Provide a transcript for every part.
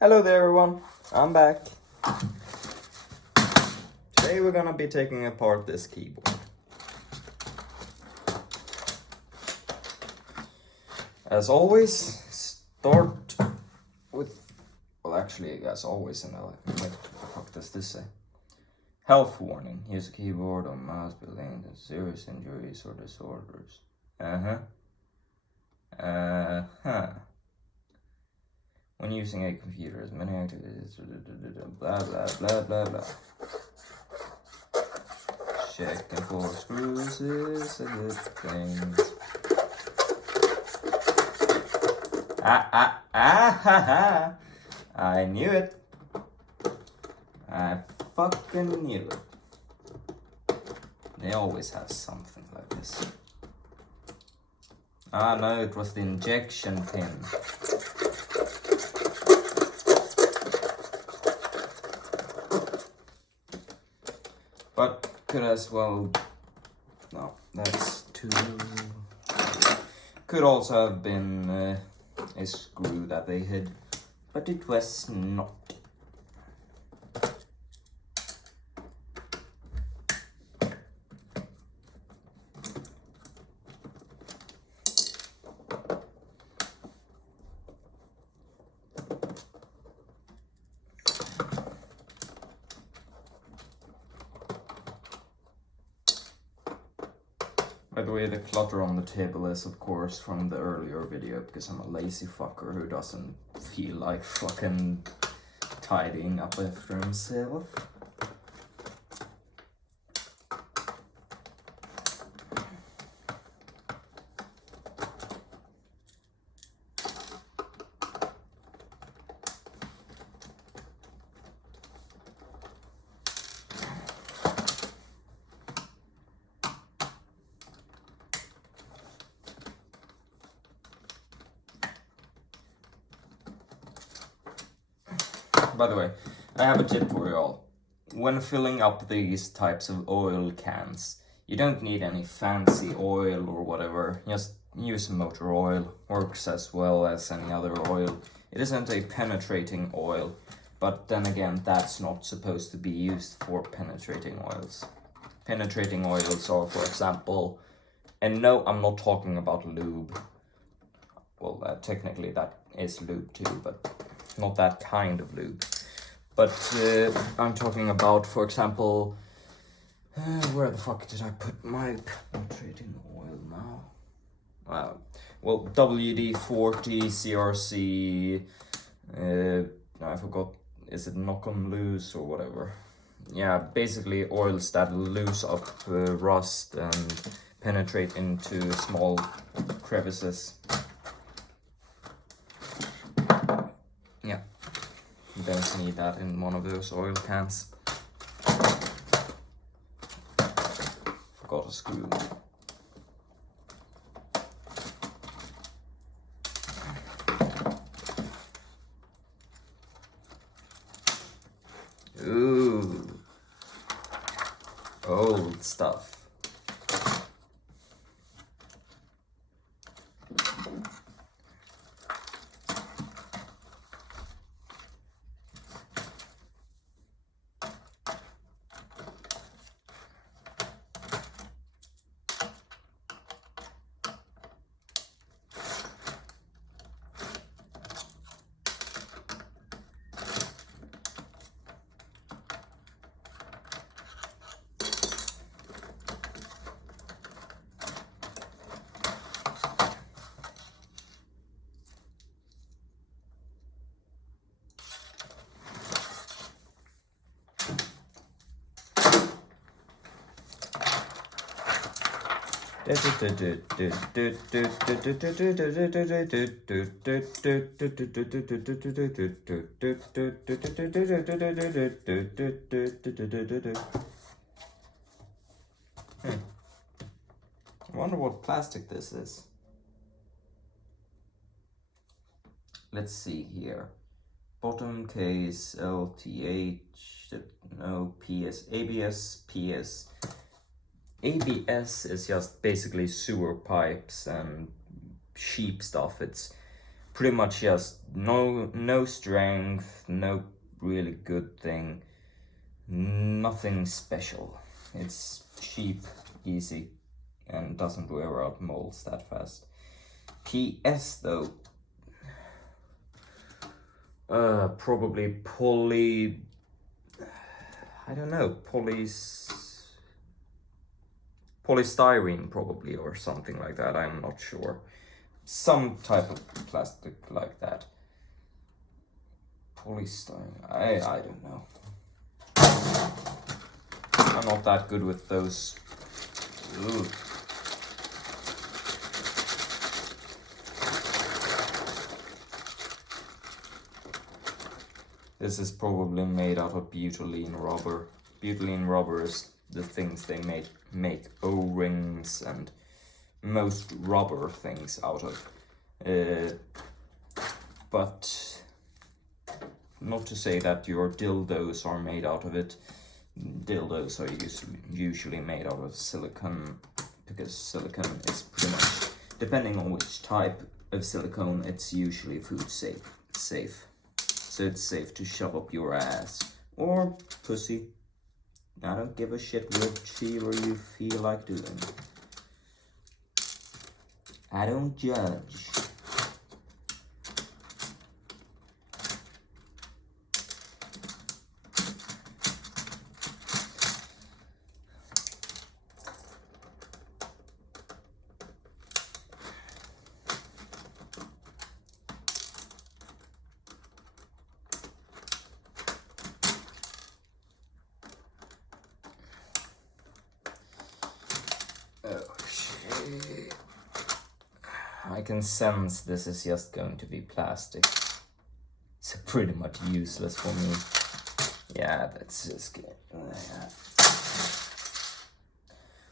Hello there everyone, I'm back. Today we're gonna be taking apart this keyboard. As always, start with, well actually as always, and what the fuck does this say? Health warning, use a keyboard or mouse building to serious injuries or disorders. When using a computer, as many activities, blah blah blah blah blah. Checking for screws is a good thing. I knew it. I fucking knew it. They always have something like this. Ah no, it was the injection pin. But could as well, no, that's too, could also have been a screw that they hid, but it was not. By the way, the clutter on the table is of course from the earlier video, because I'm a lazy fucker who doesn't feel like fucking tidying up after himself. By the way, I have a tip for you all. When filling up these types of oil cans, you don't need any fancy oil or whatever. Just use motor oil. Works as well as any other oil. It isn't a penetrating oil, but then again, that's not supposed to be used for penetrating oils. Penetrating oils are, for example, and no, I'm not talking about lube. Well, technically that is lube too, but not that kind of lube. But I'm talking about, for example, where the fuck did I put my penetrating oil now? Well, WD-40, CRC, I forgot, is it knock on loose or whatever? Yeah, basically oils that loose up rust and penetrate into small crevices. Yeah, you don't need that in one of those oil cans. Forgot a screw. Ooh, old stuff. I wonder what plastic this is. Let's see here. Bottom case, LTH, no, PS, ABS, PS. ABS is just basically sewer pipes and cheap stuff. It's pretty much just no strength, no really good thing, nothing special. It's cheap, easy, and doesn't wear out molds that fast. PS though, probably I don't know, polystyrene probably, or something like that, I'm not sure. Some type of plastic like that. Polystyrene, I don't know. I'm not that good with those. Ooh. This is probably made out of butylene rubber. Butylene rubber is the things they make O-rings and most rubber things out of. But not to say that your dildos are made out of it. Dildos are usually made out of silicone, because silicone is pretty much, depending on which type of silicone, it's usually food safe. So it's safe to shove up your ass or pussy. I don't give a shit whichever you feel like doing. I don't judge. I can sense this is just going to be plastic. So pretty much useless for me. Yeah, that's just good.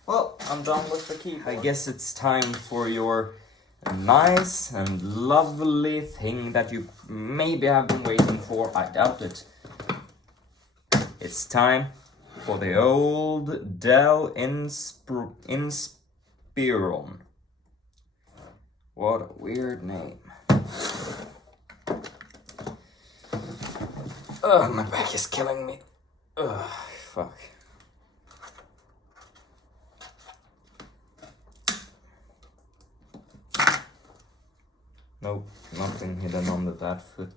Well, I'm done with the keyboard. I guess it's time for your nice and lovely thing that you maybe have been waiting for. I doubt it. It's time for the old Dell Inspiron. What a weird name. Ugh, my back is killing me. Ugh, fuck. Nope, nothing hidden under that foot.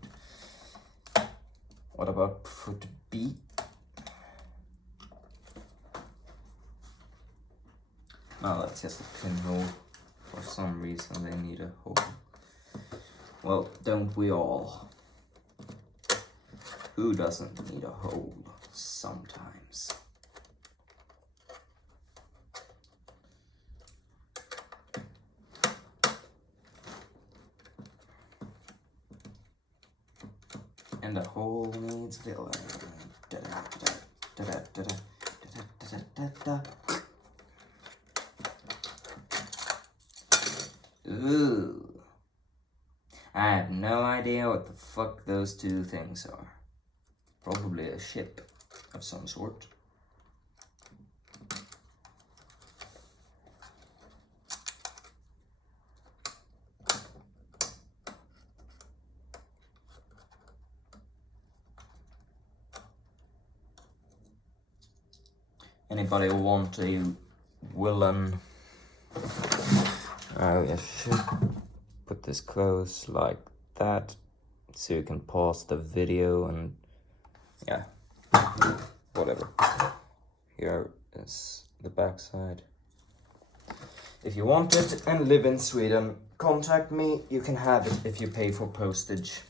What about foot B? No, that's just a pinhole. For some reason they need a hole. Well, don't we all? Who doesn't need a hole sometimes? And a hole needs filling. Ooh. I have no idea what the fuck those two things are. Probably a ship of some sort. Anybody want a woolen? I should put this close like that so you can pause the video and yeah, whatever. Here is the back side. If you want it and live in Sweden, contact me. You can have it if you pay for postage.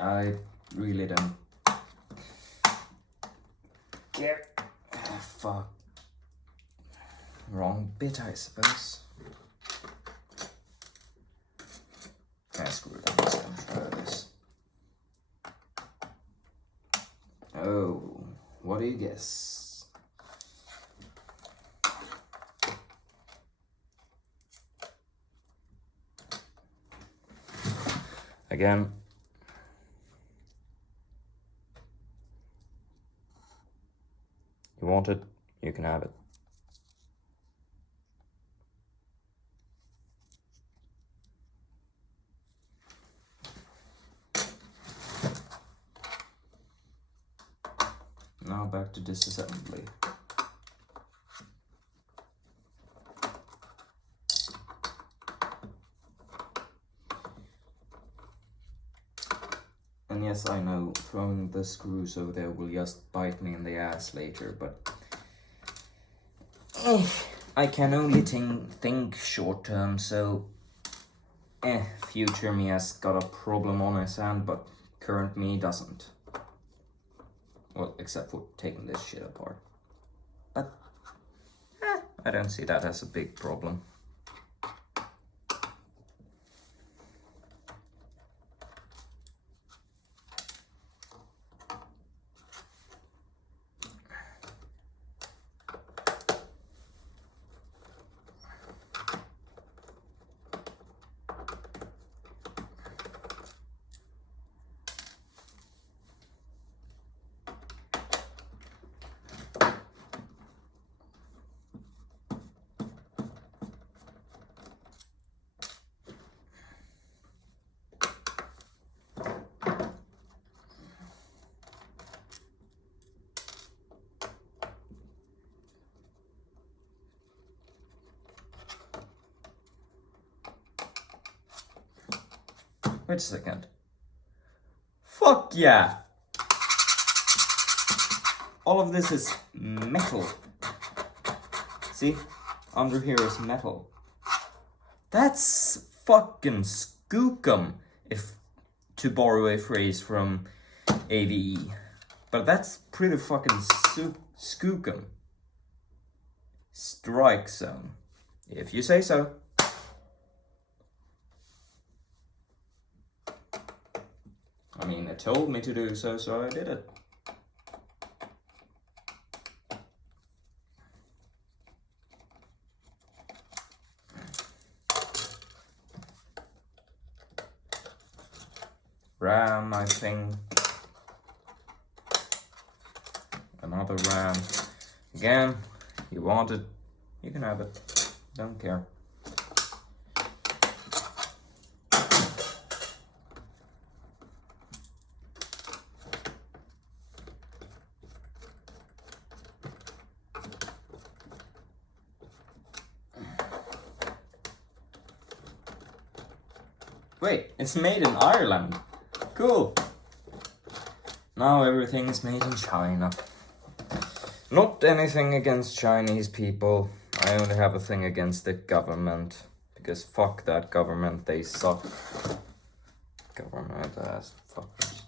I really don't care. Fuck. Wrong bit, I suppose. Okay, screw it. I'm just gonna try this. Oh, what do you guess? Again. You want it, you can have it. now back to disassembly. And yes, I know throwing the screws over there will just bite me in the ass later, but I can only think short term, so future me has got a problem on his hand, but current me doesn't. Well, except for taking this shit apart. But I don't see that as a big problem. Wait a second. Fuck yeah! All of this is metal. See? Under here is metal. That's fucking skookum, if to borrow a phrase from AVE. But that's pretty fucking skookum. Strike zone. If you say so. I mean, it told me to do so, so I did it. Ram, I think. Another ram. Again, you want it, you can have it. Don't care. Wait, it's made in Ireland. Cool. Now everything is made in China. Not anything against Chinese people. I only have a thing against the government. Because fuck that government, they suck. Government ass fuckers.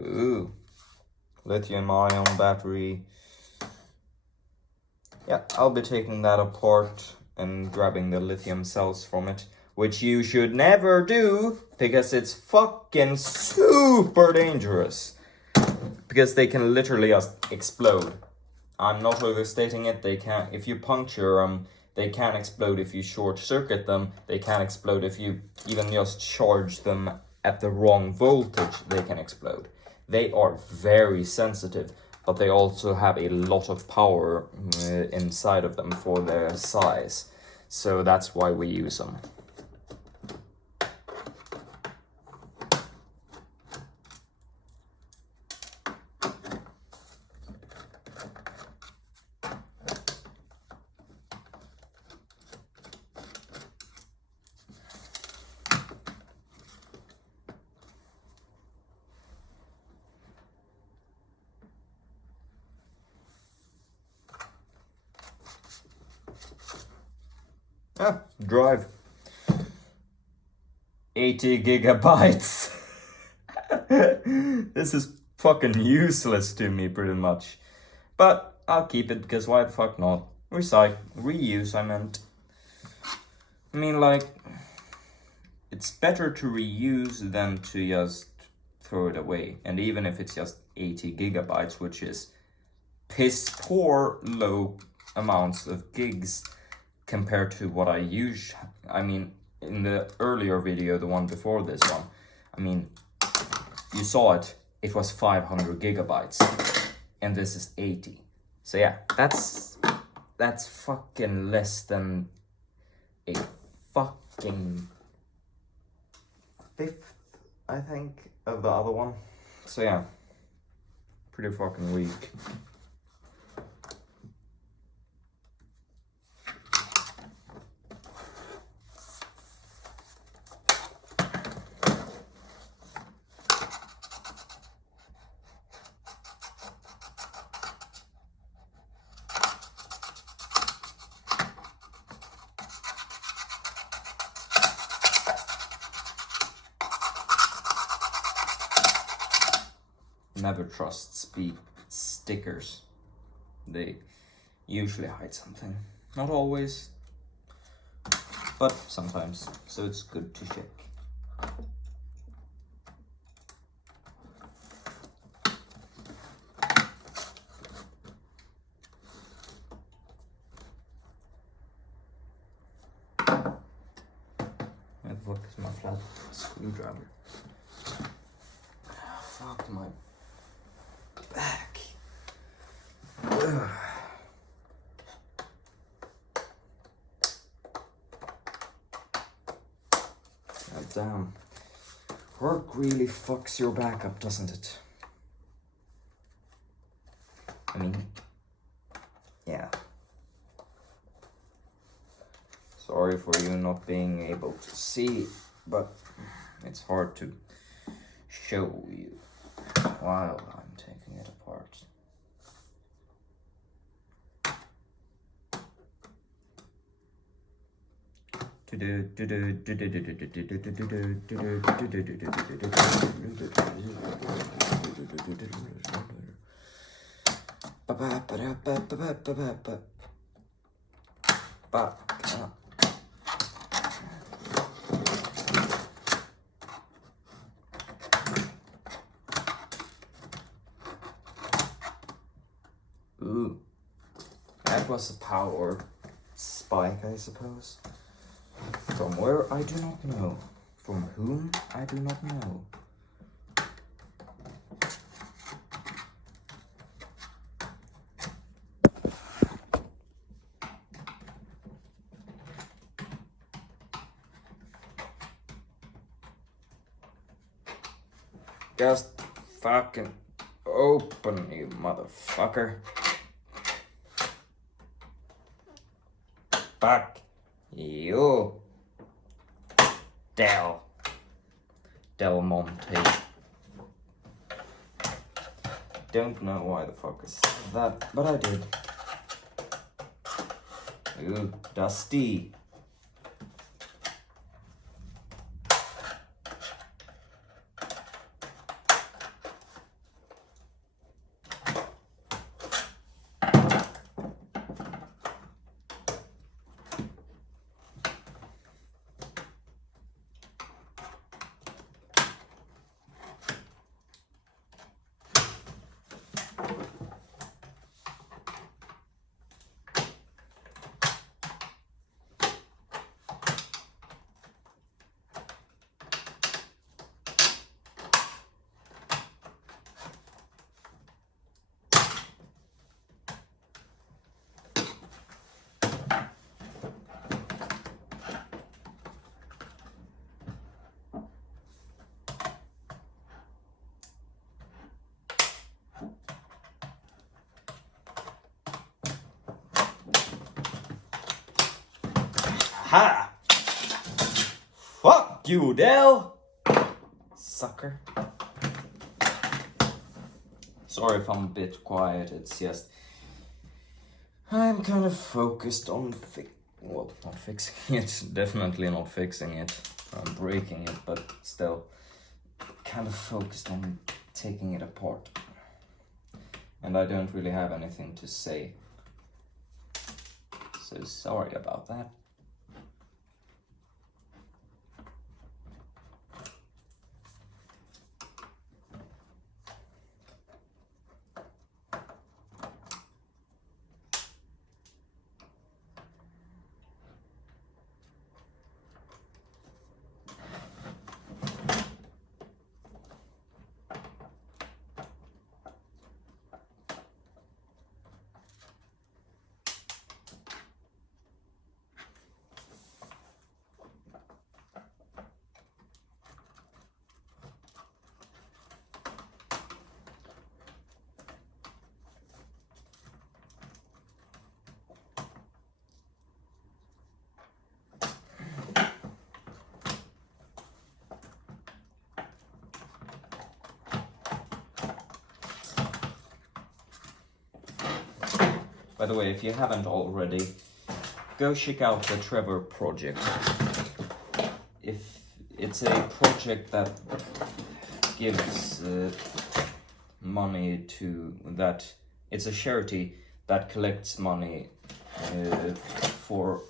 Ooh. Lithium ion battery. Yeah, I'll be taking that apart and grabbing the lithium cells from it. Which you should never do, because it's fucking super dangerous. Because they can literally just explode. I'm not overstating it, they can, if you puncture them, they can explode if you short circuit them, they can explode if you even just charge them at the wrong voltage, they can explode. They are very sensitive, but they also have a lot of power inside of them for their size. So that's why we use them. Drive 80 gigabytes. This is fucking useless to me pretty much, but I'll keep it because why the fuck not? Reuse, I meant. I mean, like, it's better to reuse than to just throw it away. And even if it's just 80 gigabytes, which is piss poor low amounts of gigs compared to what I use. I mean, in the earlier video, the one before this one, I mean, you saw it, it was 500 gigabytes, and this is 80. So yeah, that's fucking less than a fucking fifth, I think, of the other one. So yeah, pretty fucking weak. Never trust stickers. They usually hide something. Not always, but sometimes. So it's good to check. Where the fuck is my flat screwdriver? Fuck my back. Ugh. God damn. Work really fucks your back up, doesn't it? I mean, yeah. Sorry for you not being able to see, but it's hard to show you while I'm taking it apart. Ooh, that was a power spike, I suppose. From where, I do not know. From whom, I do not know. Just fucking open, you motherfucker. Fuck you. Del Monte. Don't know why the fuck is that, but I did. Ooh, dusty. Ha! Fuck you, Del! Sucker. Sorry if I'm a bit quiet, it's just... I'm kind of focused on well, not fixing it, definitely not fixing it. I'm breaking it, but still kind of focused on taking it apart. And I don't really have anything to say. So sorry about that. By the way, if you haven't already, go check out the Trevor Project. If it's a project that gives money to that, it's a charity that collects money for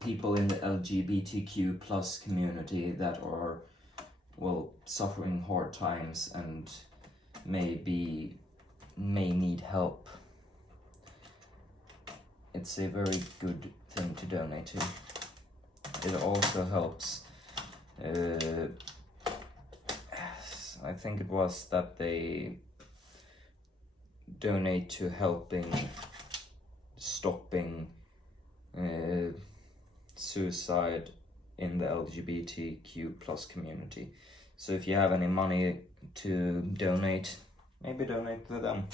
people in the LGBTQ plus community that are, well, suffering hard times and may need help. It's a very good thing to donate to. It also helps, I think it was that they donate to helping stopping suicide in the LGBTQ plus community. So if you have any money to donate, maybe donate to them.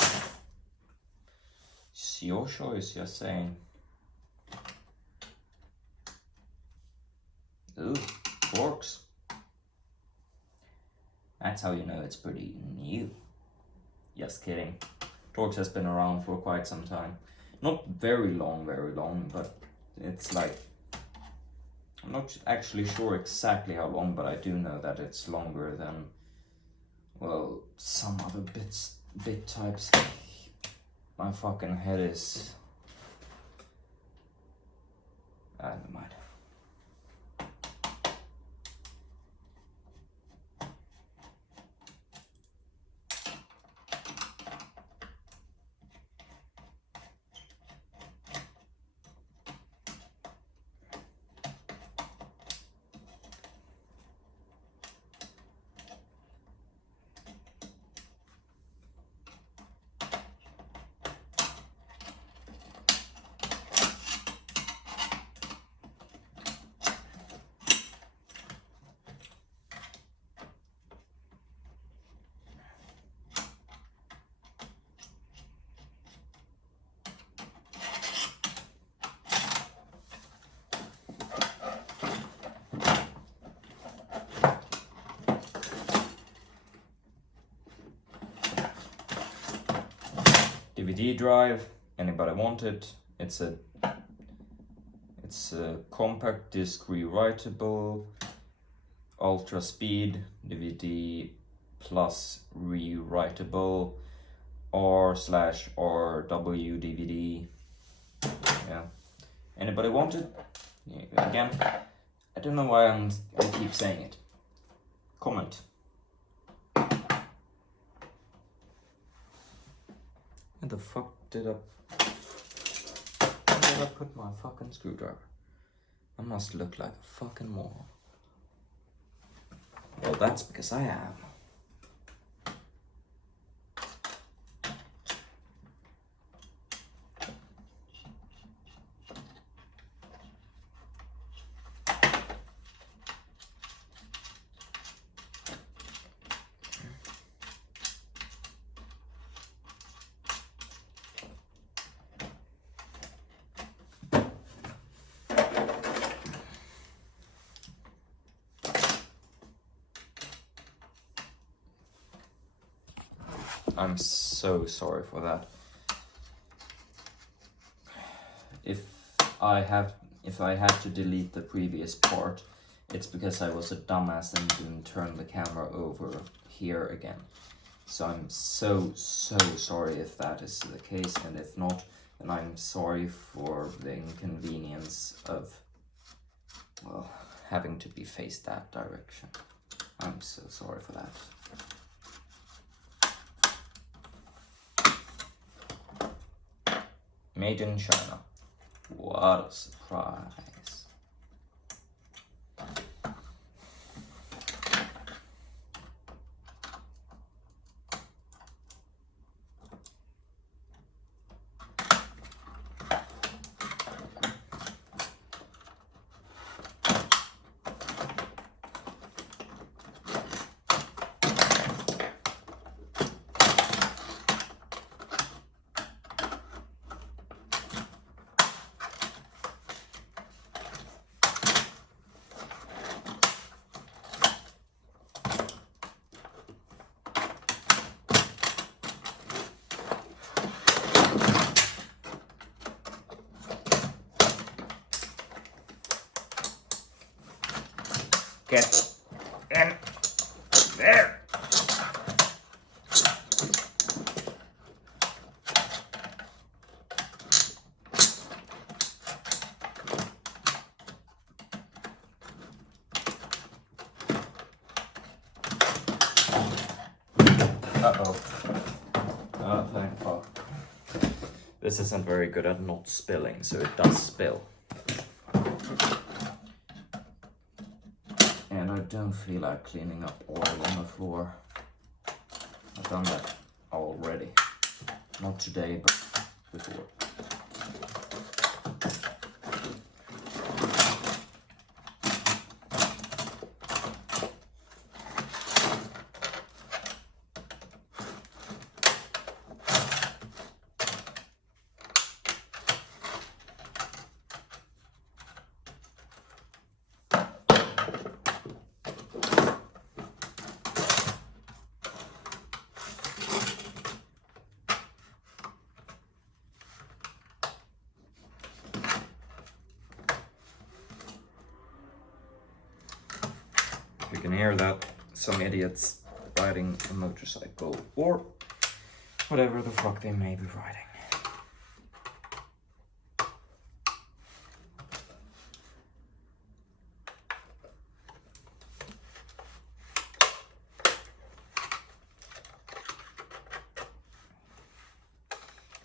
It's your choice, just saying. Ooh, forks. That's how you know it's pretty new. Just kidding. Torx has been around for quite some time. Not very long, but it's like, I'm not actually sure exactly how long, but I do know that it's longer than, well, some other bit types. My fucking head is... never mind. DVD drive, anybody want it? It's a compact disc rewritable, ultra speed DVD plus rewritable, R/RW DVD. Yeah. Anybody want it? Yeah, again, I don't know why I keep saying it. Comment. Where the fuck did I put my fucking screwdriver? I must look like a fucking moron. Well, that's because I am. I'm so sorry for that. If I had to delete the previous part, it's because I was a dumbass and didn't turn the camera over here again. So I'm so sorry if that is the case, and if not, then I'm sorry for the inconvenience of, well, having to be faced that direction. I'm so sorry for that. Made in China. What a surprise. Uh-oh. Oh, thank fuck. This isn't very good at not spilling, so it does spill. And I don't feel like cleaning up oil on the floor. I've done that already. Not today, but before. You can hear that, some idiots riding a motorcycle or whatever the fuck they may be riding.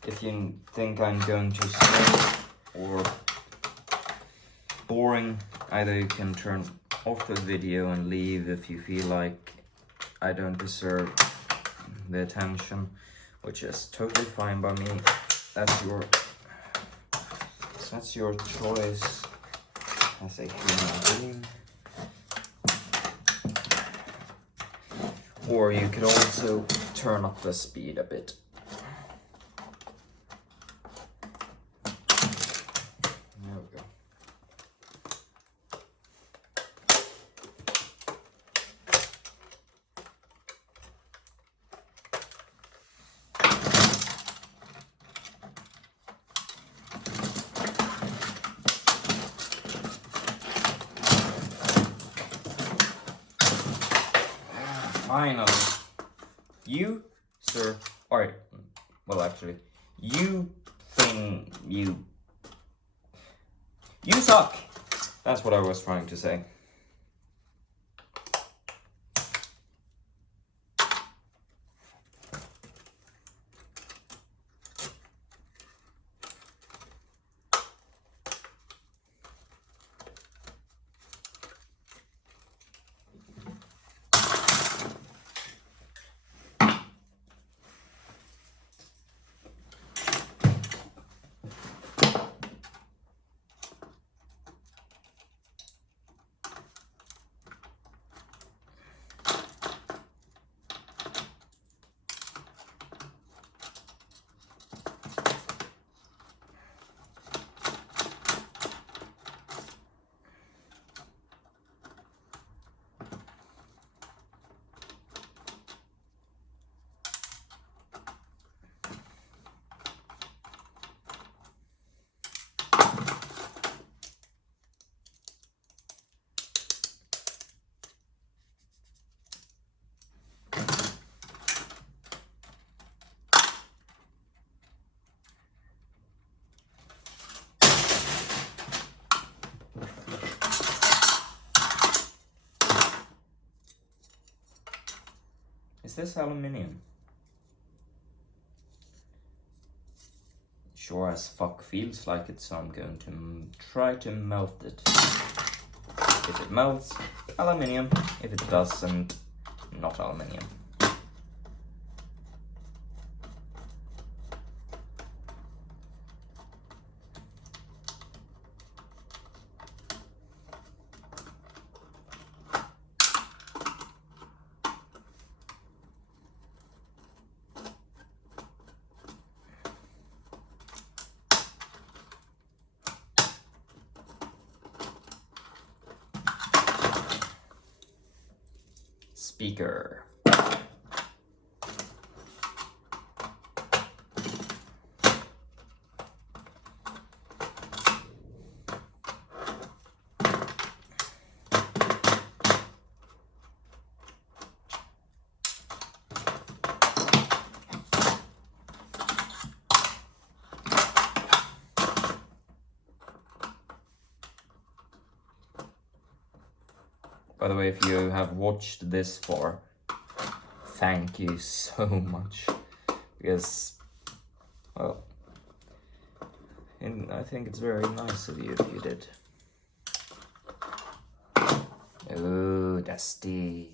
If you think I'm going too slow or boring, either you can turn off the video and leave if you feel like I don't deserve the attention, which is totally fine by me. That's your choice as a human being. Or you could also turn up the speed a bit. There we go. Finally, you, sir, alright, well actually, you suck! That's what I was trying to say. Is this aluminium? Sure as fuck feels like it, so I'm going to try to melt it. If it melts, aluminium. If it doesn't, not aluminium. Speaker. By the way, if you have watched this far, thank you so much, because, well, and I think it's very nice of you if you did. Oh, Dusty.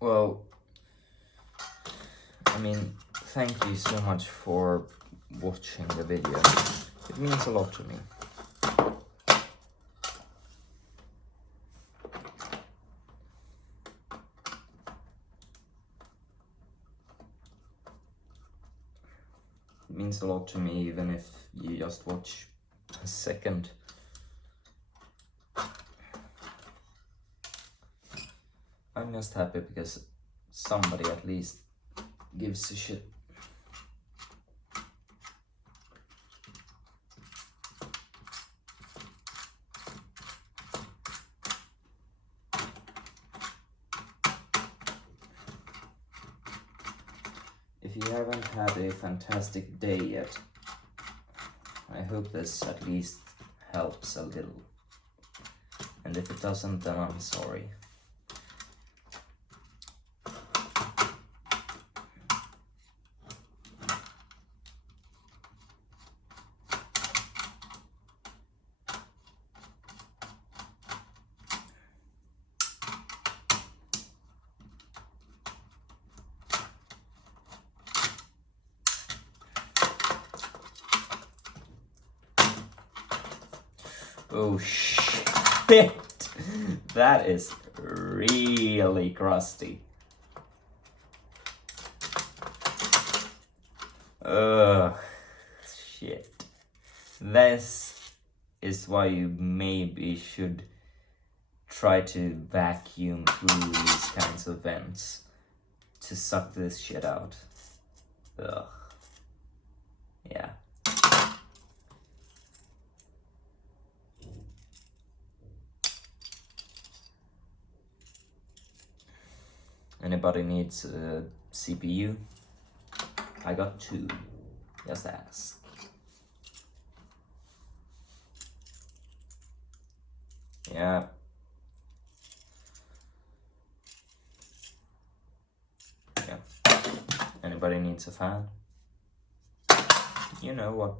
Well, I mean, thank you so much for watching the video. It means a lot to me. It means a lot to me even if you just watch a second. I'm just happy because somebody at least gives a shit. If you haven't had a fantastic day yet, I hope this at least helps a little. And if it doesn't, then I'm sorry. Oh shit! That is really crusty. Ugh, shit. This is why you maybe should try to vacuum through these kinds of vents to suck this shit out. Ugh. Yeah. Anybody needs a CPU? I got 2. Just ask. Yeah. Yeah. Anybody needs a fan? You know what?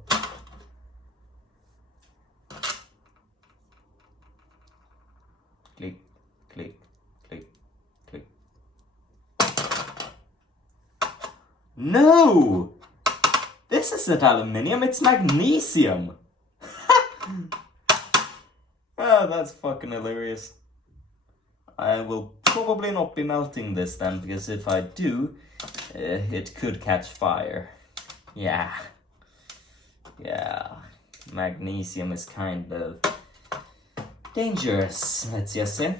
Click, click, click, click. No! This isn't aluminium, it's magnesium! Oh, that's fucking hilarious. I will probably not be melting this then, because if I do, it could catch fire. Yeah. Yeah. Magnesium is kind of dangerous, let's just say.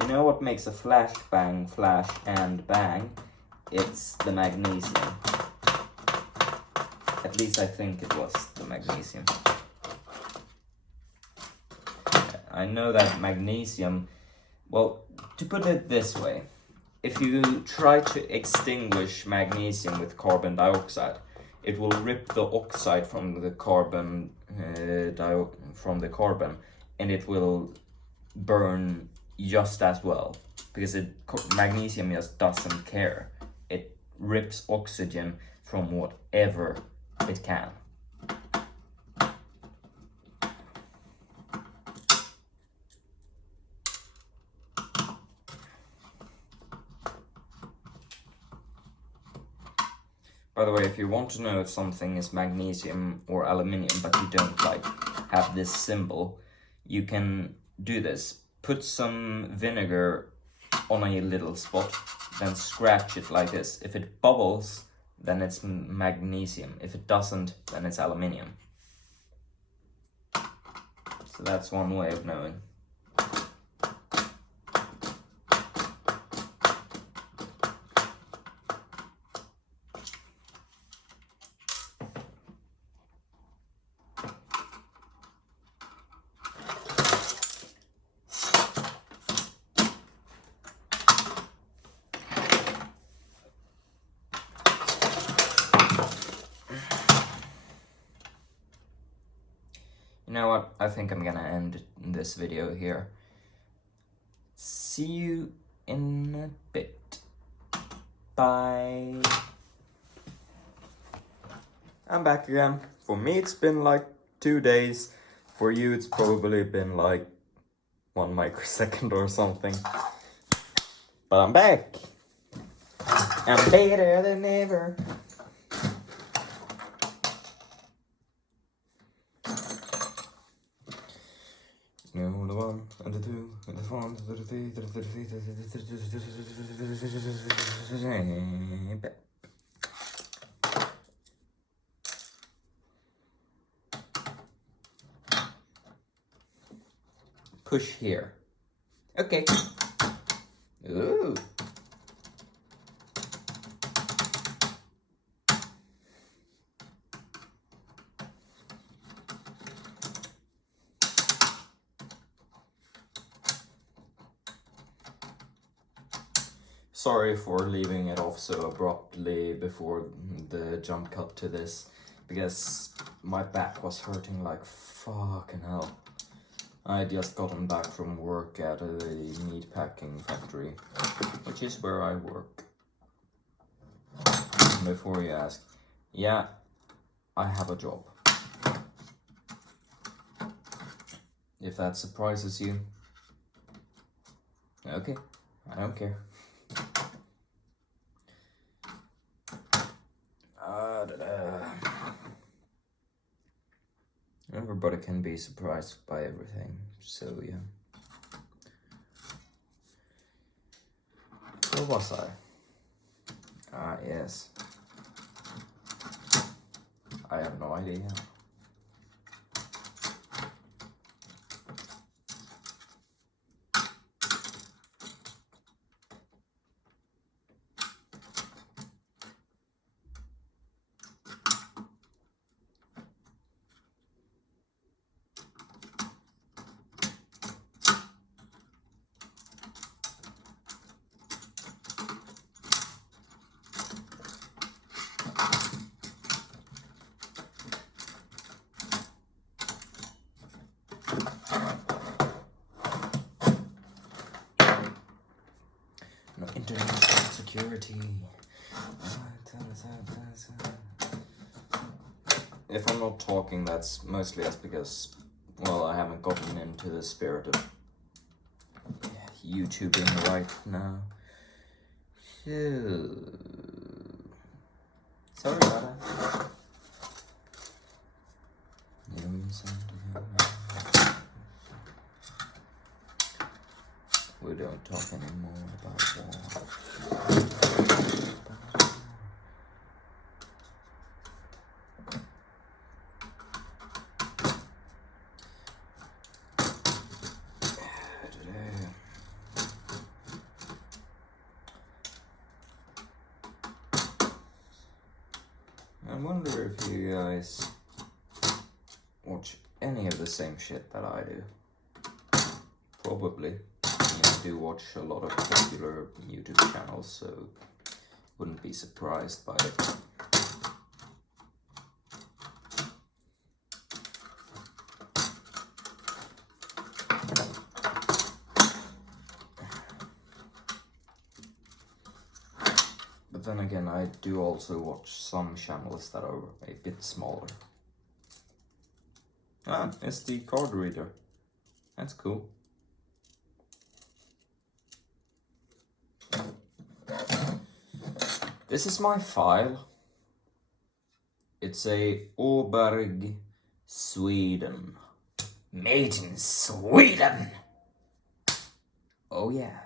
You know what makes a flash bang, flash and bang? It's the magnesium. At least I think it was the magnesium. I know that magnesium, well, to put it this way, if you try to extinguish magnesium with carbon dioxide, it will rip the oxide from the carbon, and it will burn just as well, because magnesium just doesn't care. It rips oxygen from whatever it can. By the way, if you want to know if something is magnesium or aluminium, but you don't like have this symbol, you can do this. Put some vinegar on a little spot, then scratch it like this. If it bubbles, then it's magnesium. If it doesn't, then it's aluminium. So that's one way of knowing. You know what? I think I'm gonna end this video here. See you in a bit. Bye. I'm back again. For me it's been like 2 days. For you it's probably been like 1 microsecond or something. But I'm back. I'm better than ever. No, the 1 and the 2 and the 4 and the 3, push here. Okay. Ooh. Sorry for leaving it off so abruptly before the jump cut to this, because my back was hurting like fucking hell. I had just gotten back from work at a meat packing factory, which is where I work. Before you ask, yeah, I have a job. If that surprises you, okay, I don't care. Everybody can be surprised by everything, so yeah. Where was I? Ah, yes. I have no idea. No, international security. If I'm not talking, that's mostly just because, well, I haven't gotten into the spirit of YouTubing right now. Sorry about that. We don't talk anymore about war. I wonder if you guys watch any of the same shit that I do. Probably. I do watch a lot of popular YouTube channels, so wouldn't be surprised by it. But then again, I do also watch some channels that are a bit smaller. Ah, SD card reader. That's cool. This is my file. It's a Åberg, Sweden. Made in Sweden! Oh yeah.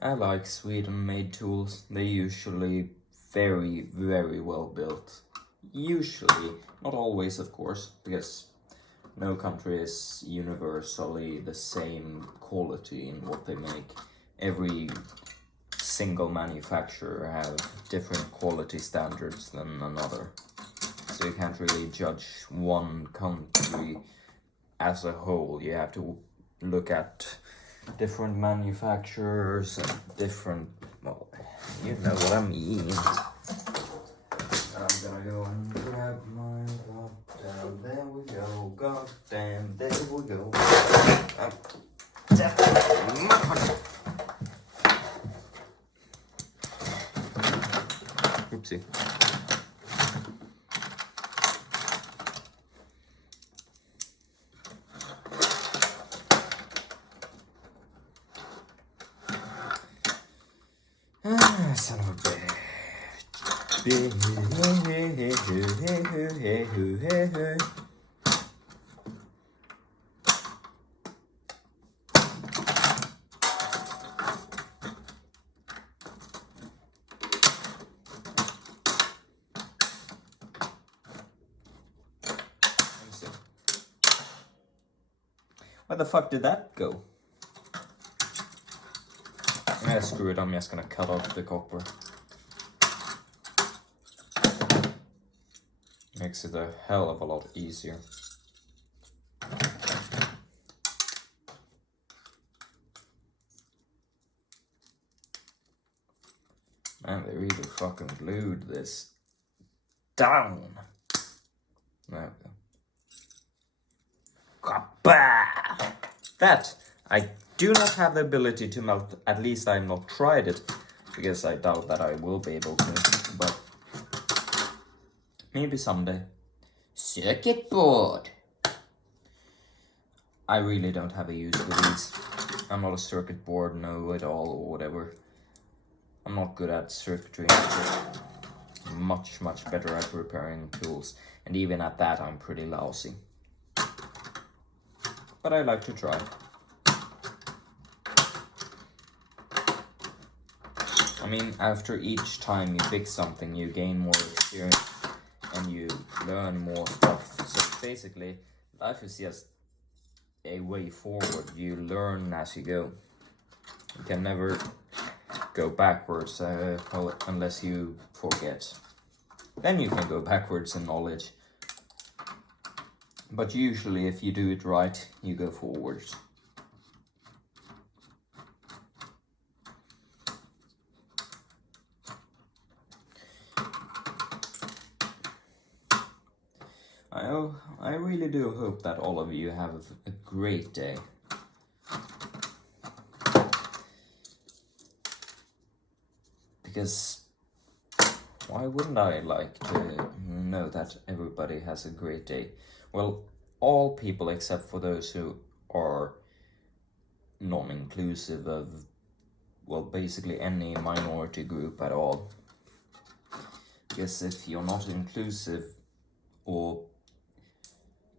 I like Sweden-made tools. They're usually very, very well built. Usually, not always of course, because no country is universally the same quality in what they make. Every single manufacturer have different quality standards than another. So you can't really judge one country as a whole. You have to look at different manufacturers and different, well, you know what I mean. I'm gonna go and grab my goddamn. There we go. Goddamn. There we go. Oopsie. Son of a bitch. Where the fuck did that go? Yeah, screw it, I'm just gonna cut off the copper. Makes it a hell of a lot easier. Man, they really fucking glued this down. There we go. Kappa! That I do not have the ability to melt. At least I've not tried it, because I doubt that I will be able to, but maybe someday. Circuit board! I really don't have a use for these. I'm not a circuit board know-it-all or whatever. I'm not good at circuitry. I'm much better at repairing tools, and even at that I'm pretty lousy. But I like to try. I mean, after each time you fix something, you gain more experience and you learn more stuff. So basically, life is just a way forward. You learn as you go. You can never go backwards unless you forget. Then you can go backwards in knowledge. But usually, if you do it right, you go forwards. I really do hope that all of you have a great day. Because why wouldn't I like to know that everybody has a great day? Well, all people except for those who are non-inclusive of, well, basically any minority group at all. Because if you're not inclusive, or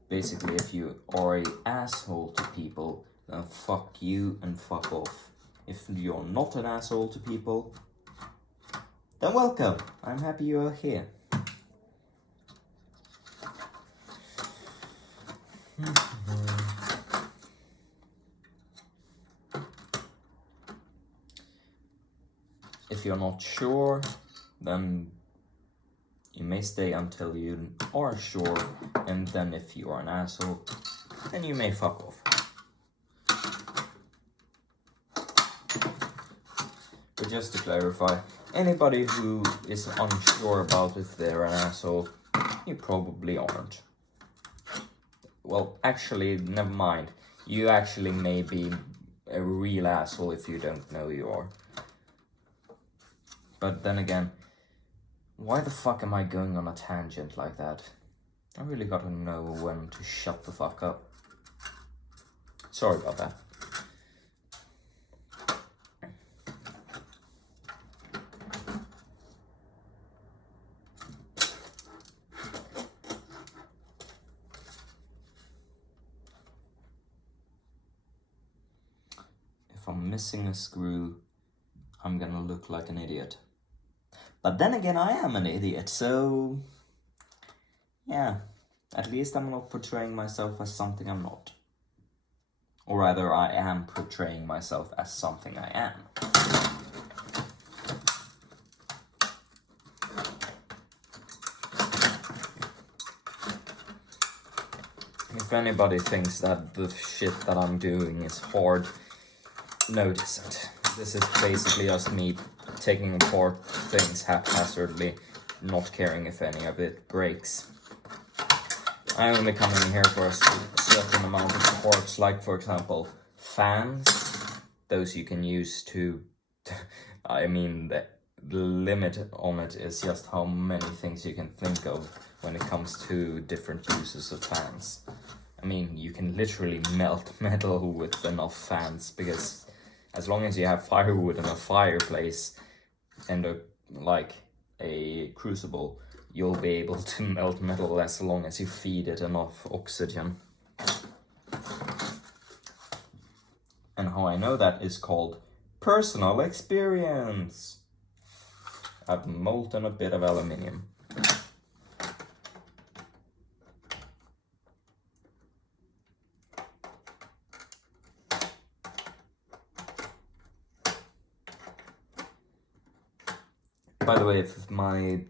basically if you are an asshole to people, then fuck you and fuck off. If you're not an asshole to people, then welcome. I'm happy you are here. If you're not sure, then you may stay until you are sure, and then if you are an asshole, then you may fuck off. But just to clarify, anybody who is unsure about if they're an asshole, you probably aren't. Well, actually, never mind. You actually may be a real asshole if you don't know you are. But then again, why the fuck am I going on a tangent like that? I really gotta know when to shut the fuck up. Sorry about that. If I'm missing a screw, I'm gonna look like an idiot. But then again, I am an idiot, so yeah, at least I'm not portraying myself as something I'm not. Or rather, I am portraying myself as something I am. If anybody thinks that the shit that I'm doing is hard, no, it isn't. This is basically just me taking apart things haphazardly not caring if any of it breaks. I only come in here for a certain amount of parts, like for example, fans. Those you can use to, I mean, the limit on it is just how many things you can think of when it comes to different uses of fans. I mean, you can literally melt metal with enough fans, because as long as you have firewood in a fireplace and a crucible, you'll be able to melt metal as long as you feed it enough oxygen. And how I know that is called personal experience. I've molten a bit of aluminium. By the way, if my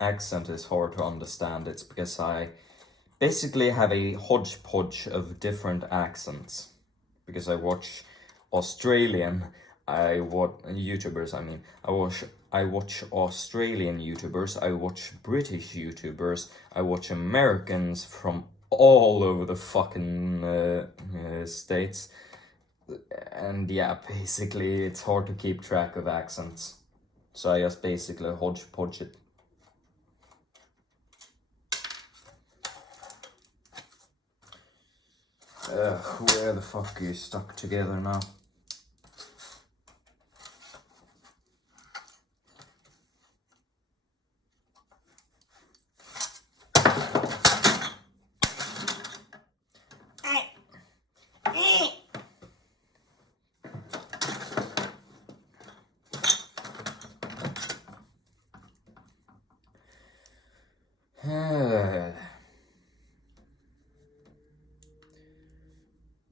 accent is hard to understand, it's because I basically have a hodgepodge of different accents. Because I watch Australian YouTubers, I watch Australian YouTubers, I watch British YouTubers, I watch Americans from all over the fucking states. And yeah, basically it's hard to keep track of accents. So I just basically hodgepodge it. Where the fuck are you stuck together now?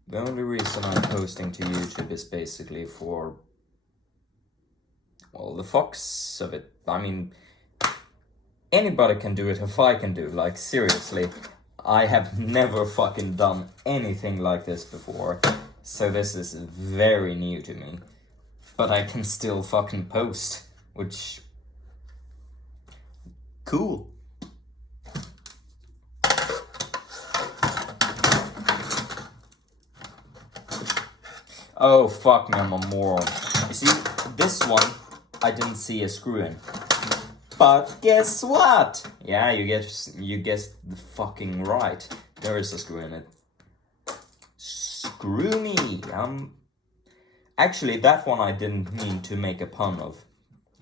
The only reason I'm posting to YouTube is basically for, well, the fucks of it. I mean, anybody can do it if I can do. Like, seriously, I have never fucking done anything like this before. So this is very new to me. But I can still fucking post, which... cool. Oh, fuck me, I'm a moron. You see, this one, I didn't see a screw in. But guess what? Yeah, you guessed the fucking right. There is a screw in it. Screw me. Actually, that one I didn't mean to make a pun of.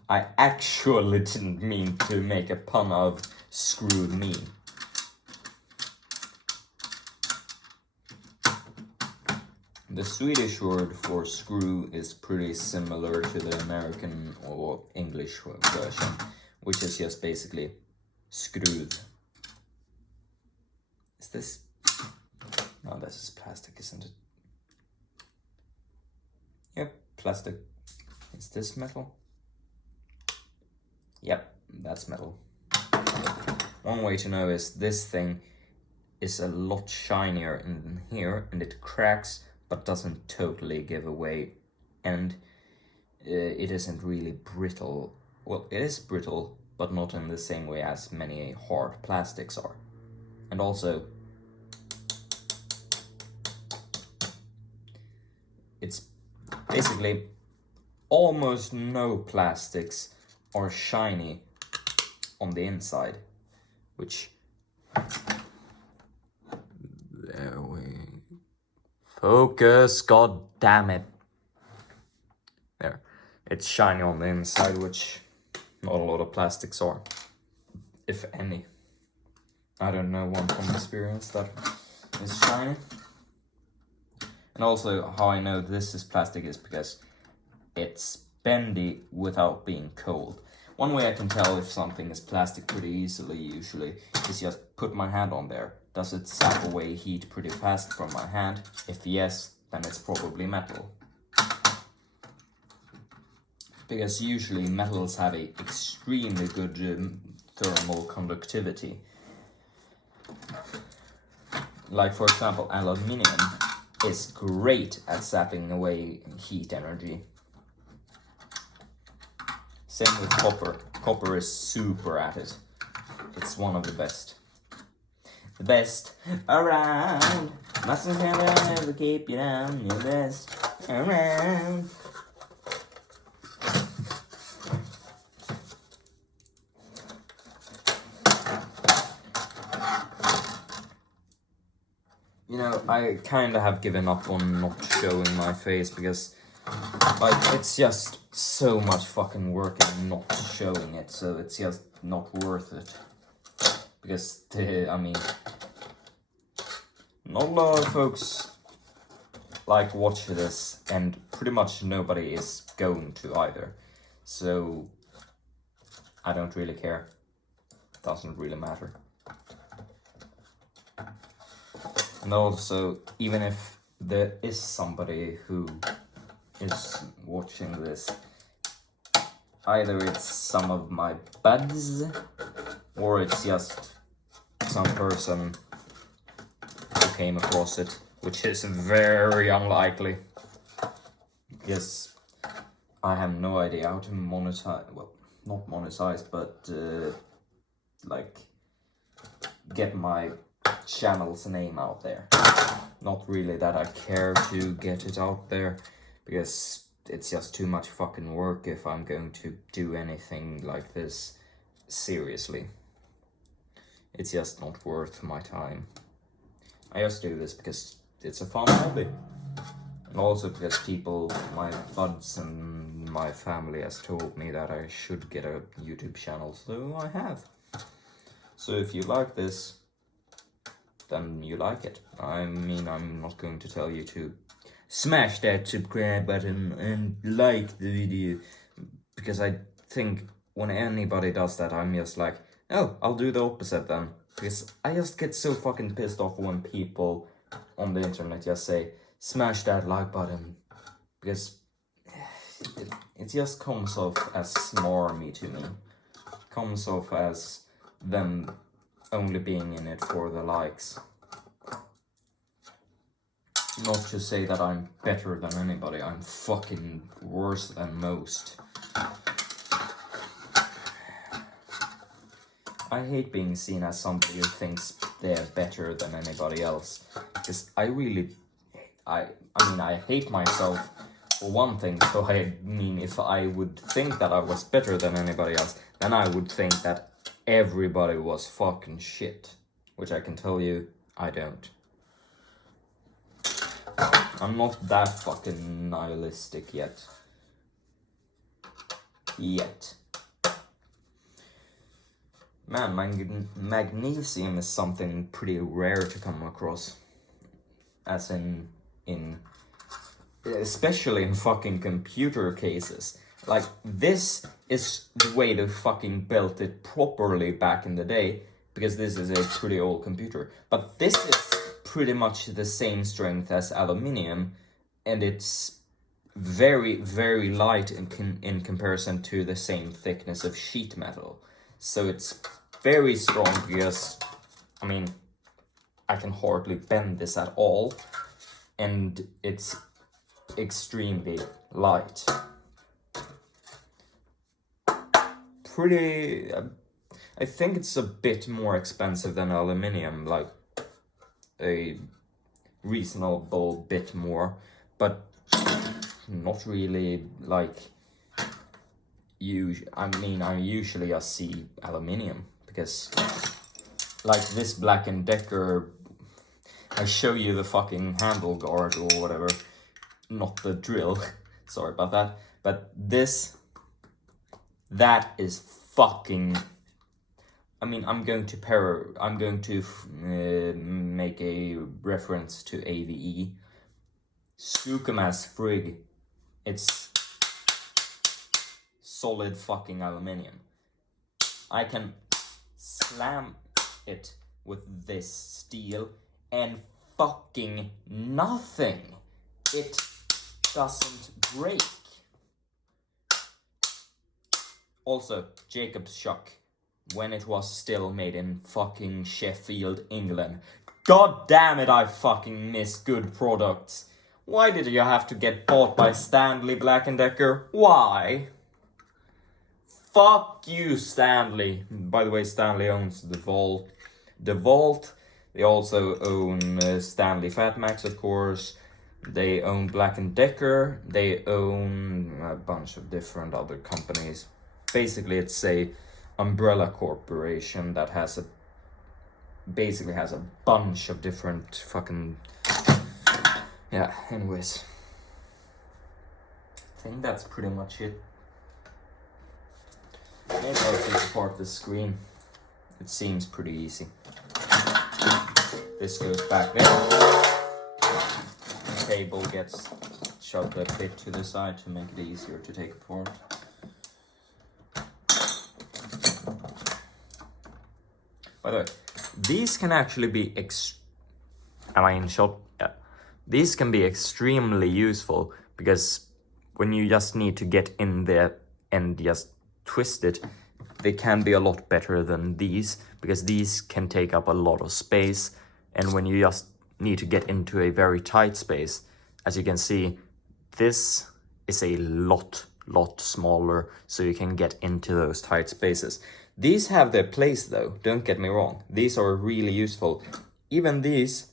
I actually didn't mean to make a pun of screw me. The Swedish word for screw is pretty similar to the American or English version, which is just basically screwed. Is this... no, this is plastic, isn't it? Yep, plastic. Is this metal? Yep, that's metal. One way to know is this thing is a lot shinier in here, and it cracks but doesn't totally give away, and it isn't really brittle. Well, it is brittle, but not in the same way as many hard plastics are. And also, it's basically almost no plastics are shiny on the inside, which... there we... focus, god damn it. There. It's shiny on the inside, which not a lot of plastics are. If any. I don't know one from experience that is shiny. And also, how I know this is plastic is because it's bendy without being cold. One way I can tell if something is plastic pretty easily, usually, is just put my hand on there. Does it sap away heat pretty fast from my hand? If yes, then it's probably metal. Because usually metals have a extremely good thermal conductivity. Like, for example, aluminium is great at sapping away heat energy. Same with copper. Copper is super at it. It's one of the best. The best around. Mustn't ever keep you down. You're best around. You know, I kind of have given up on not showing my face because, like, it's just so much fucking work in not showing it, so it's just not worth it. Because, I mean, not a lot of folks like watch this, and pretty much nobody is going to either. So, I don't really care. It doesn't really matter. And also, even if there is somebody who is watching this, either it's some of my buds, or it's just some person who came across it, which is very unlikely, because I have no idea how to monetize, well, not monetize, but like get my channel's name out there. Not really that I care to get it out there, because it's just too much fucking work if I'm going to do anything like this seriously. It's just not worth my time. I just do this because it's a fun hobby. And also because people, my buds and my family has told me that I should get a YouTube channel, so I have. So if you like this, then you like it. I mean, I'm not going to tell you to smash that subscribe button and like the video, because I think when anybody does that, I'm just like, oh, I'll do the opposite then. Because I just get so fucking pissed off when people on the internet just say, smash that like button. Because it just comes off as smarmy to me. It comes off as them only being in it for the likes. Not to say that I'm better than anybody, I'm fucking worse than most. I hate being seen as somebody who thinks they're better than anybody else. Because I mean, I hate myself for one thing, so I mean, if I would think that I was better than anybody else, then I would think that everybody was fucking shit. Which I can tell you, I don't. I'm not that fucking nihilistic yet. Man, magnesium is something pretty rare to come across. As in especially in fucking computer cases. Like, this is the way they fucking built it properly back in the day, because this is a pretty old computer. But this is pretty much the same strength as aluminium, and it's very, very light in comparison to the same thickness of sheet metal. So it's very strong, because, I mean, I can hardly bend this at all, and it's extremely light. Pretty, I think it's a bit more expensive than aluminium, like a reasonable bit more, but not really like I mean, I usually just see aluminium, because like this Black & Decker, I show you the fucking handle guard or whatever, not the drill, sorry about that, but that is fucking, I mean, I'm going to make a reference to AVE. Skookum as frig. It's solid fucking aluminium. I can slam it with this steel and fucking nothing. It doesn't break. Also, Jacob's Shock, when it was still made in fucking Sheffield, England. God damn it, I fucking miss good products. Why did you have to get bought by Stanley Black & Decker? Why? Fuck you, Stanley. By the way, Stanley owns the Vault. They also own Stanley Fatmax, of course. They own Black & Decker. They own a bunch of different other companies. Basically, it's a umbrella corporation that basically has a bunch of different fucking... Yeah, anyways. I think that's pretty much it. Maybe I'll take apart the screen. It seems pretty easy. This goes back there. The cable gets shoved a bit to the side to make it easier to take apart. By the way, these can actually be these can be extremely useful, because when you just need to get in there and just twist it, they can be a lot better than these, because these can take up a lot of space, and when you just need to get into a very tight space, as you can see, this is a lot smaller, so you can get into those tight spaces. These have their place though, don't get me wrong. These are really useful. Even these,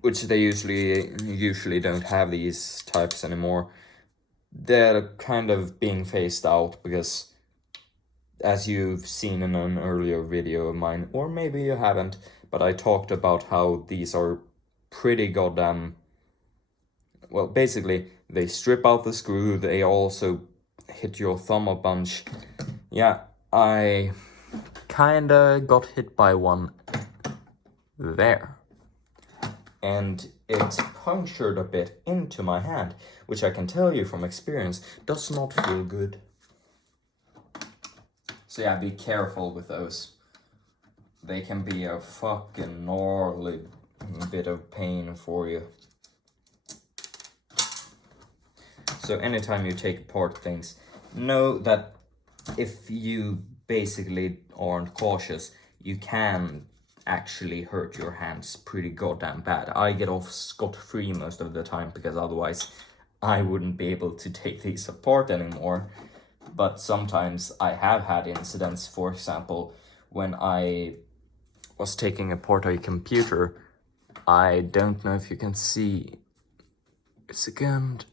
which they usually don't have these types anymore, they're kind of being phased out, because as you've seen in an earlier video of mine, or maybe you haven't, but I talked about how these are pretty goddamn... Well, basically, they strip out the screw, they also hit your thumb a bunch. Yeah, I kinda got hit by one there. And it punctured a bit into my hand, which I can tell you from experience does not feel good. So yeah, be careful with those. They can be a fucking gnarly bit of pain for you. So anytime you take apart things, know that if you basically aren't cautious, you can actually hurt your hands pretty goddamn bad. I get off scot-free most of the time, because otherwise I wouldn't be able to take these apart anymore. But sometimes I have had incidents, for example, when I was taking apart a computer. I don't know if you can see. A second.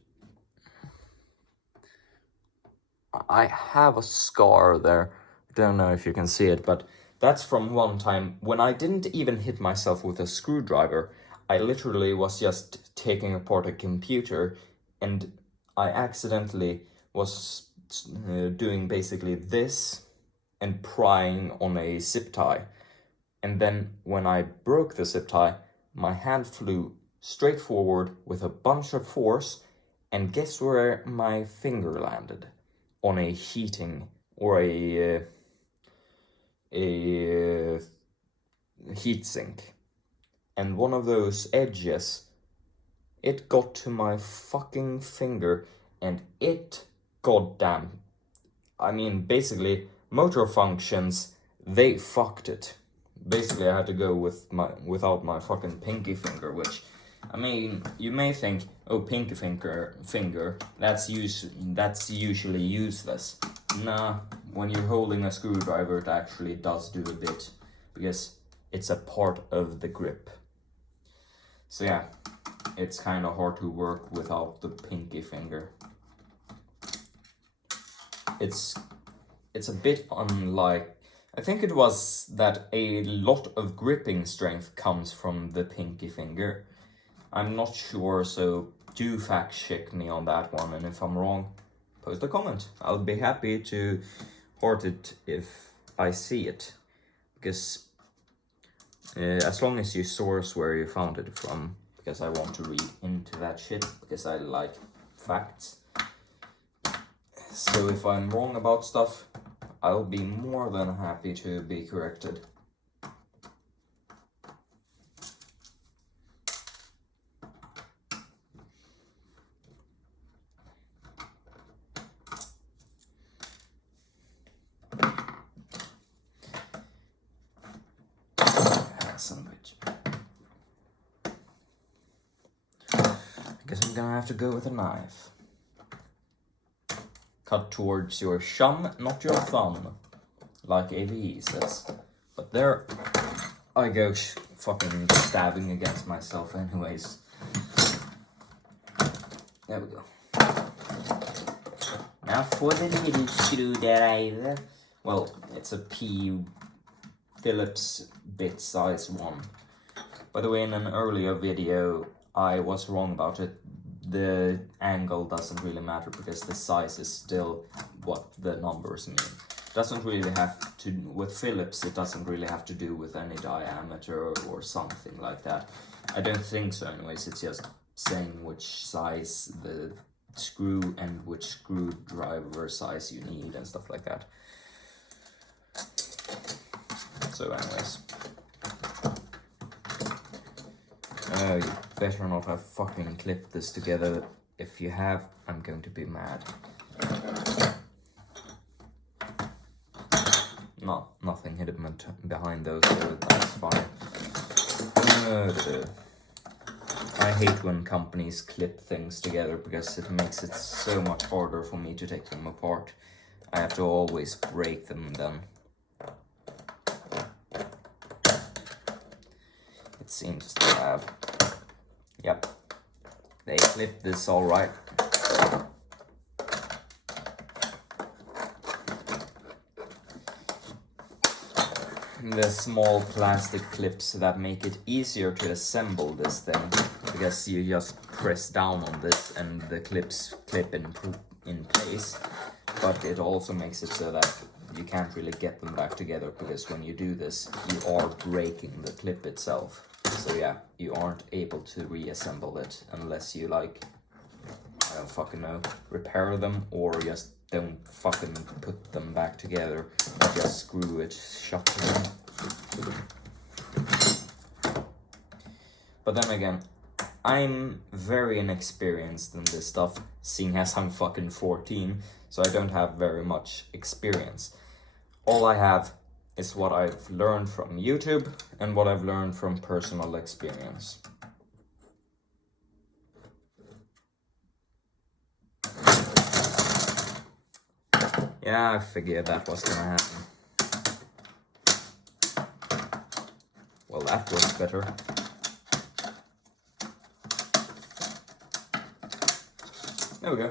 I have a scar there. Don't know if you can see it, but that's from one time when I didn't even hit myself with a screwdriver. I literally was just taking apart a computer, and I accidentally was doing basically this and prying on a zip tie. And then when I broke the zip tie, my hand flew straight forward with a bunch of force, and guess where my finger landed? On a heating or a heat sink. And one of those edges, it got to my fucking finger, and it goddamn... I mean, basically, motor functions, they fucked it. Basically, I had to go without my fucking pinky finger, which, I mean, you may think, oh, pinky finger, that's usually useless. Nah, when you're holding a screwdriver, it actually does do a bit, because it's a part of the grip. So yeah, it's kind of hard to work without the pinky finger. It's a bit unlike... I think it was that a lot of gripping strength comes from the pinky finger. I'm not sure, so do fact check me on that one, and if I'm wrong, post a comment. I'll be happy to heart it if I see it, because as long as you source where you found it from, because I want to read into that shit, because I like facts. So if I'm wrong about stuff, I'll be more than happy to be corrected. Son of a bitch. I guess I'm gonna have to go with a knife. cut towards your shum, not your thumb, like AVE says. But there I go fucking stabbing against myself anyways. There we go. Now for the little screwdriver. Well, it's a P Phillips bit size one. By the way, in an earlier video, I was wrong about it. The angle doesn't really matter because the size is still what the numbers mean. Doesn't really have to, with Phillips, it doesn't really have to do with any diameter or something like that. I don't think so anyways, it's just saying which size the screw and which screwdriver size you need and stuff like that. So anyways. You better not have fucking clipped this together. If you have, I'm going to be mad. Nothing hidden behind those, so that's fine. I hate when companies clip things together because it makes it so much harder for me to take them apart. I have to always break them then. It seems to have. Yep. They clipped this alright. The small plastic clips that make it easier to assemble this thing, because you just press down on this and the clips clip in place, but it also makes it so that you can't really get them back together, because when you do this you are breaking the clip itself. So yeah, you aren't able to reassemble it unless you, like, I don't fucking know, repair them or just don't fucking put them back together or just screw it shut again. But then again, I'm very inexperienced in this stuff, seeing as I'm fucking 14, so I don't have very much experience. All I have is what I've learned from YouTube and what I've learned from personal experience. Yeah, I figured that was gonna happen. Well, that was better. There we go.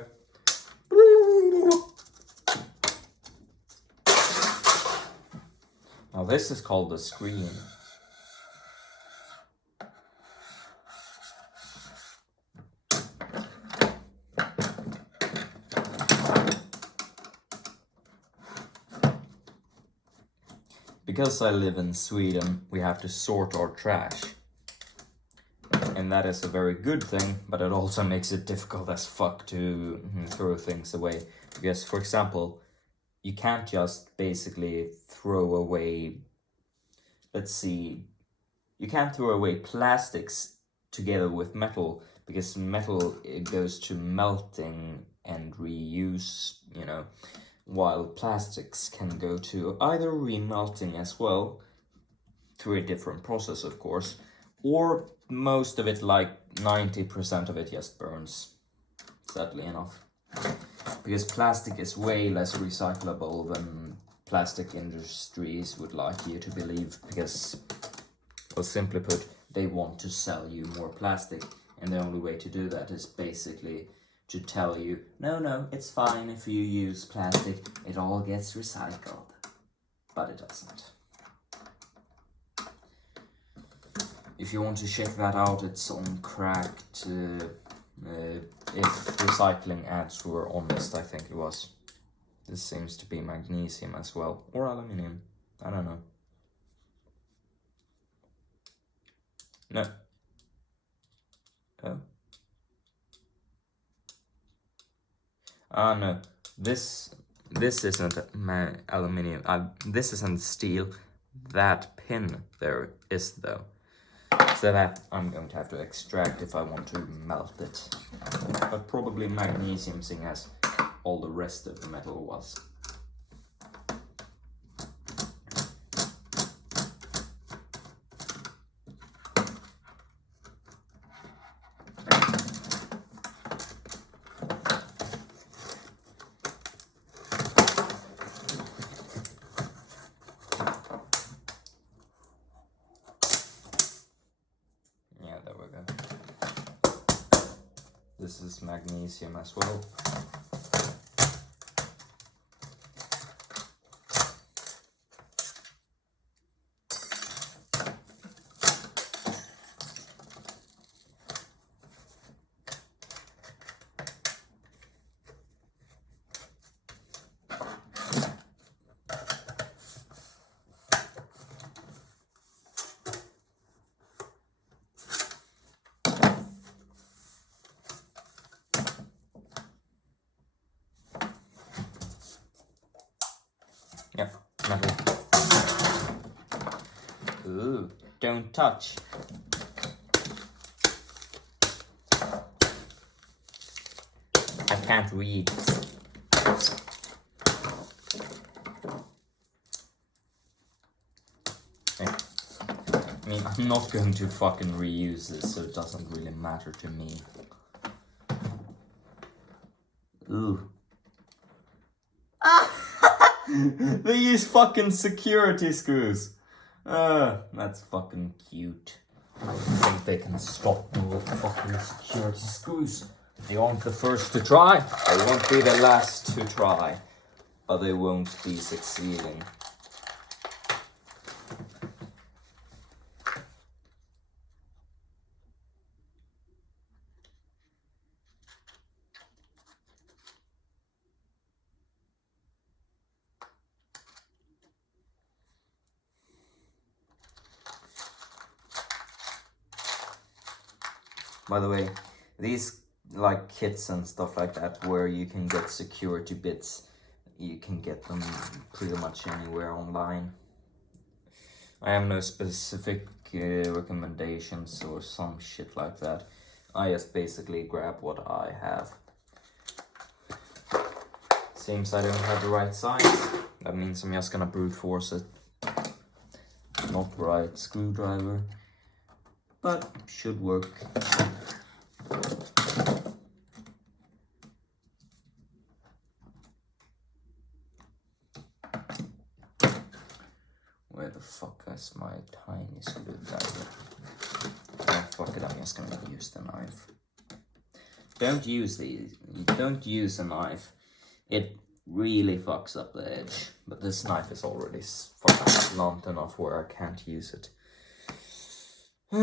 Now this is called the screen. Because I live in Sweden, we have to sort our trash. And that is a very good thing, but it also makes it difficult as fuck to throw things away. Because, for example, you can't just basically throw away, let's see, you can't throw away plastics together with metal, because metal, it goes to melting and reuse, you know, while plastics can go to either remelting as well, through a different process of course, or most of it, like 90% of it, just burns, sadly enough. Because plastic is way less recyclable than plastic industries would like you to believe, because, well, simply put, they want to sell you more plastic, and the only way to do that is basically to tell you, no, it's fine if you use plastic, it all gets recycled. But it doesn't. If you want to check that out, it's on Cracked. If recycling ads were honest, I think it was. This seems to be magnesium as well, or aluminium, I don't know. No. Oh. No, this isn't aluminium, this isn't steel, that pin there is though. So that I'm going to have to extract if I want to melt it. But probably magnesium, seeing as all the rest of the metal was. this is magnesium as well. Yep, metal. Ooh, don't touch. I can't read. Okay. I mean, I'm not going to fucking reuse this, so it doesn't really matter to me. Ooh. They use fucking security screws. That's fucking cute. I think they can stop me with fucking security screws. They aren't the first to try. They won't be the last to try. But they won't be succeeding. By the way, these like kits and stuff like that where you can get security bits, you can get them pretty much anywhere online. I have no specific recommendations or some shit like that. I just basically grab what I have. Seems I don't have the right size. That means I'm just gonna brute force it. Not right screwdriver, but should work. Where the fuck is my tiny screwdriver? Oh fuck it, I'm just gonna use the knife. Don't use these. Don't use a knife. It really fucks up the edge. But this knife is already fucking blunt enough where I can't use it. So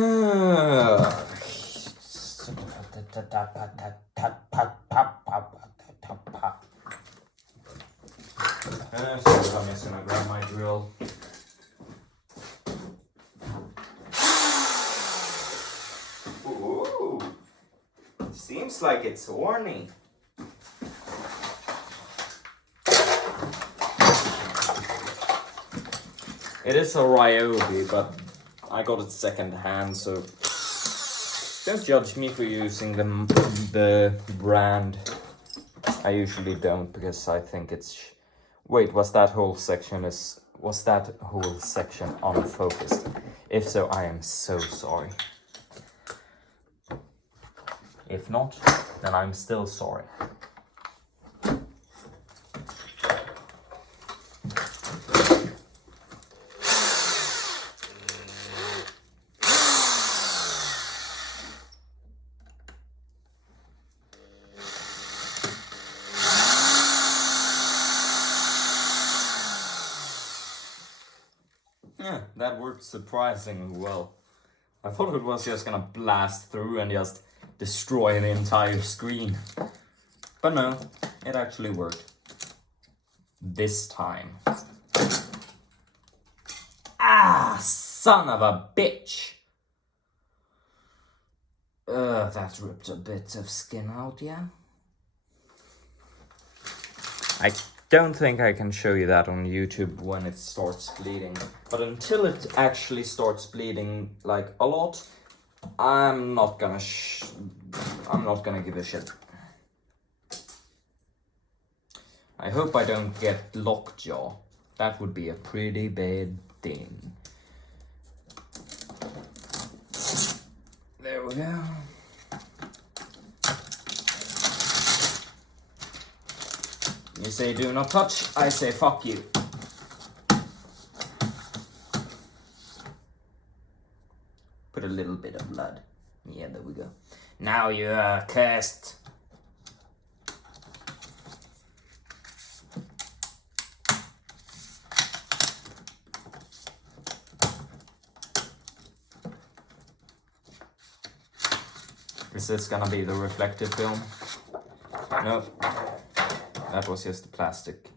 I'm just gonna grab my drill. Ooh, seems like it's horny. It is a Ryobi, but I got it second hand, so don't judge me for using the brand. I usually don't because I think it's. Wait, was that whole section unfocused? If so, I am so sorry. If not, then I'm still sorry. Yeah, that worked surprisingly well. I thought it was just gonna blast through and just destroy the entire screen. But no, it actually worked. This time. Ah, son of a bitch! That ripped a bit of skin out, yeah? I don't think I can show you that on YouTube when it starts bleeding. But until it actually starts bleeding, like, a lot, I'm not gonna give a shit. I hope I don't get lockjaw. That would be a pretty bad thing. There we go. You say do not touch, I say fuck you. Put a little bit of blood. Yeah, there we go. Now you are cursed. Is this gonna be the reflective film? No, that was just a plastic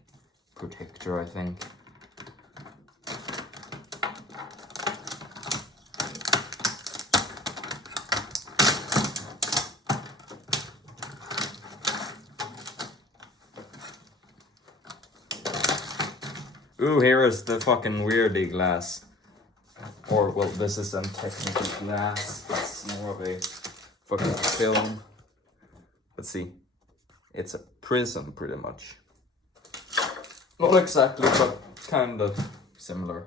protector, I think. Ooh, here is the fucking weirdy glass. Or, well, this isn't technically glass. It's more of a fucking film. Let's see. It's a prism, pretty much. Not exactly, but kind of similar.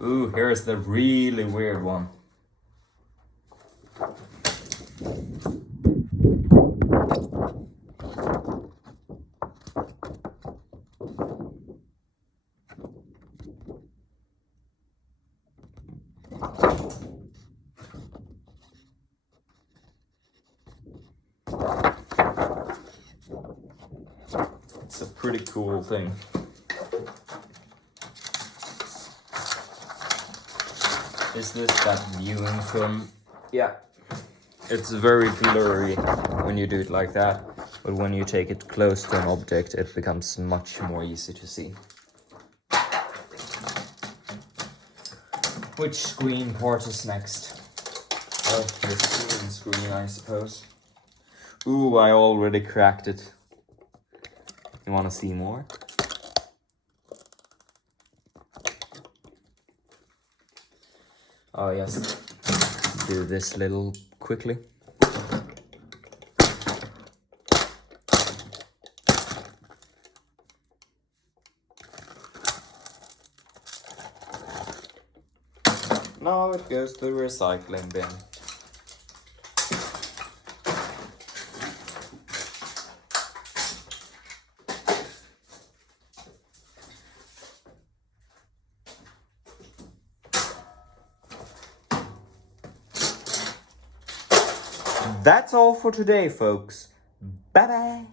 Ooh, here's the really weird one. It's a pretty cool thing. Is this that viewing film? Yeah. It's very blurry when you do it like that, but when you take it close to an object, it becomes much more easy to see. Which screen part is next? Well, the screen, I suppose. Ooh, I already cracked it. You wanna see more? Oh yes, do this little quickly. Now it goes to the recycling bin. That's all for today, folks. Bye-bye.